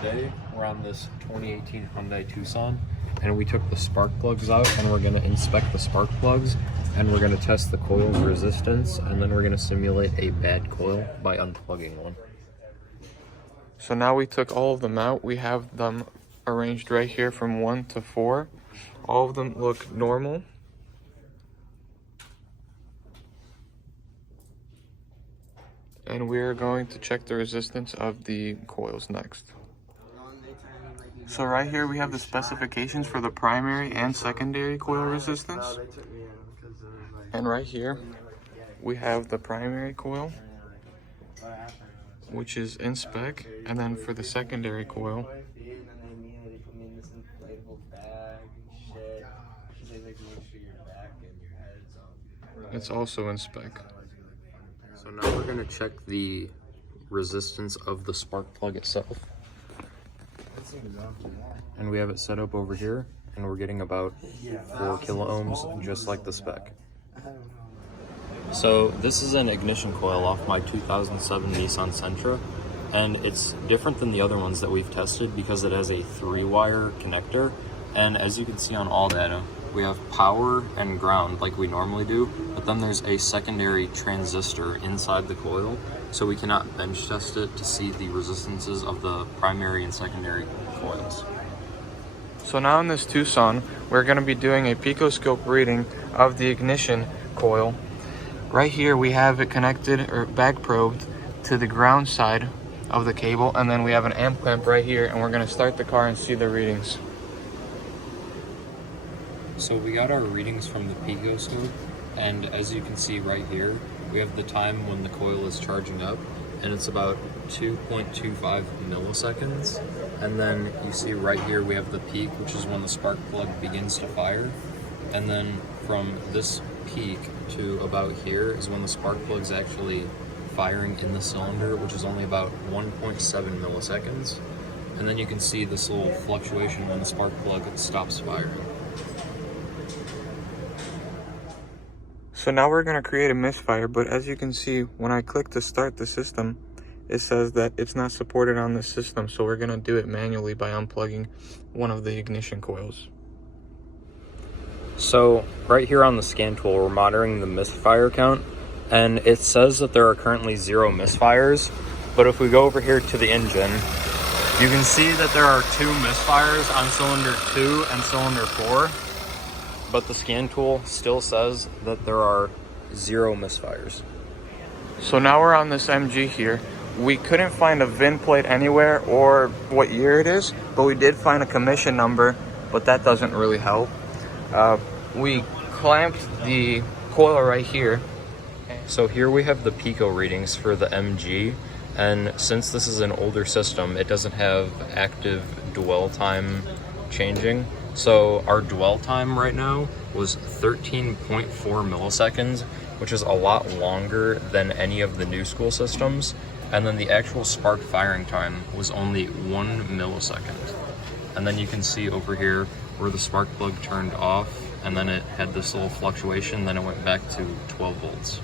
today we're on this 2018 Hyundai Tucson, and we took the spark plugs out and we're going to inspect the spark plugs, and we're going to test the coil's resistance, and then we're going to simulate a bad coil by unplugging one. So now we took all of them out. We have them arranged right here from 1 to 4. All of them look normal. And we're going to check the resistance of the coils next. So right here we have the specifications for the primary and secondary coil resistance. And right here we have the primary coil, which is in spec, and then for the secondary coil, it's also in spec. So now we're going to check the resistance of the spark plug itself. And we have it set up over here, and we're getting about 4 kilo ohms, just like the spec. So this is an ignition coil off my 2007 Nissan Sentra, and it's different than the other ones that we've tested because it has a 3-wire connector. And as you can see on all data, we have power and ground like we normally do, but then there's a secondary transistor inside the coil, so we cannot bench test it to see the resistances of the primary and secondary coils. So now in this Tucson, we're going to be doing a picoscope reading of the ignition coil. Right here we have it connected or back probed to the ground side of the cable, and then we have an amp clamp right here, and we're going to start the car and see the readings. So we got our readings from the picoscope, and as you can see right here, we have the time when the coil is charging up, and it's about 2.25 milliseconds. And then you see right here we have the peak, which is when the spark plug begins to fire. And then from this peak to about here is when the spark plug is actually firing in the cylinder, which is only about 1.7 milliseconds. And then you can see this little fluctuation when the spark plug stops firing. So now we're going to create a misfire, but as you can see, when I click to start the system, it says that it's not supported on the system, so we're going to do it manually by unplugging one of the ignition coils. So right here on the scan tool, we're monitoring the misfire count, and it says that there are currently 0 misfires, but if we go over here to the engine, you can see that there are 2 misfires on cylinder 2 and cylinder 4. But the scan tool still says that there are 0 misfires. So now we're on this MG here. We couldn't find a VIN plate anywhere or what year it is, but we did find a commission number, but that doesn't really help. We clamped the coil right here. So here we have the pico readings for the MG, and since this is an older system, it doesn't have active dwell time changing. So our dwell time right now was 13.4 milliseconds, which is a lot longer than any of the new school systems. And then the actual spark firing time was only 1 millisecond. And then you can see over here where the spark plug turned off, and then it had this little fluctuation, then it went back to 12 volts.